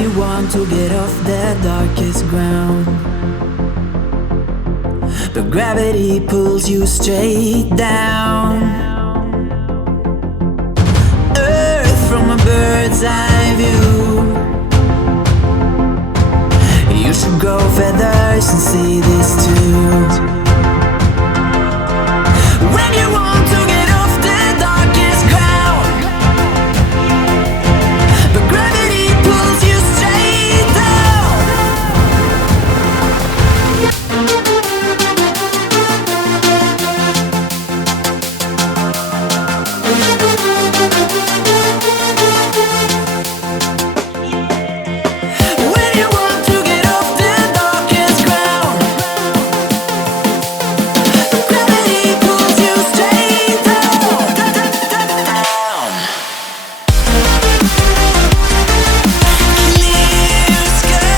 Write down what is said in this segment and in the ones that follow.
you want to get off the darkest ground, but gravity pulls you straight down. Earth from a bird's eye view. You should grow feathers and see this too. When you want to get off the darkest ground, but gravity pulls you straight down. When you want to get off the darkest ground, but gravity pulls you straight down. Clear sky.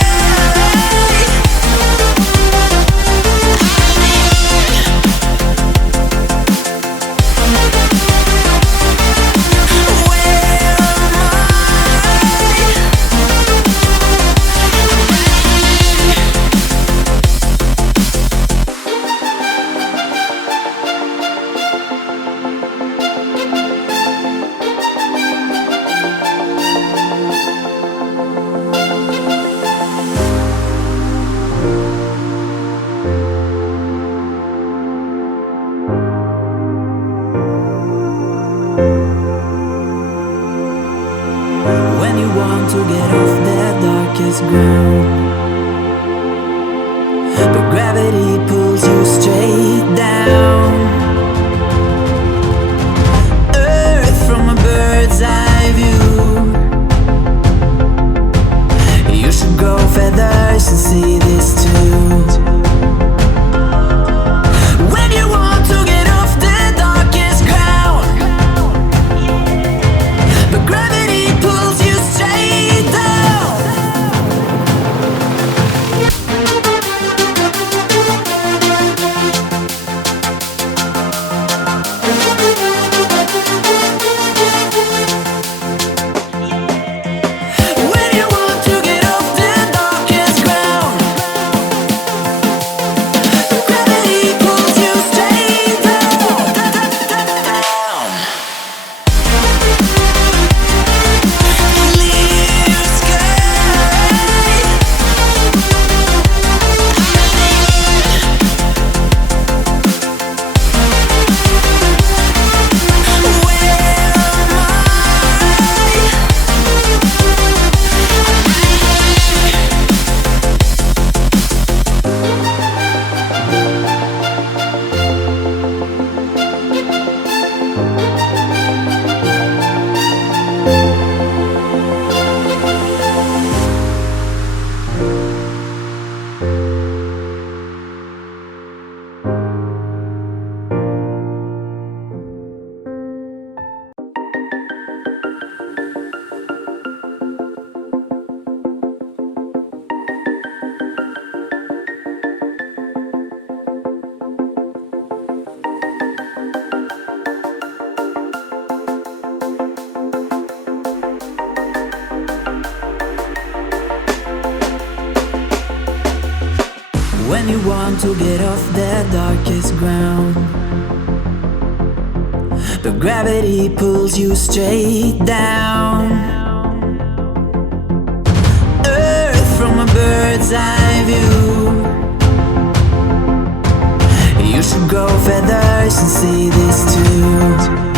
Where am When you want to get off the darkest ground, but gravity pulls you straight down. Earth from a bird's eye view. You should grow feathers and see this too. When you want to get off the darkest ground, but gravity pulls you straight down. When you want to get off the darkest ground, but gravity pulls you straight down. Clear sky. Where am When you want to get off the darkest ground, but gravity pulls you straight down. Earth from a bird's eye view. You should grow feathers and see this too.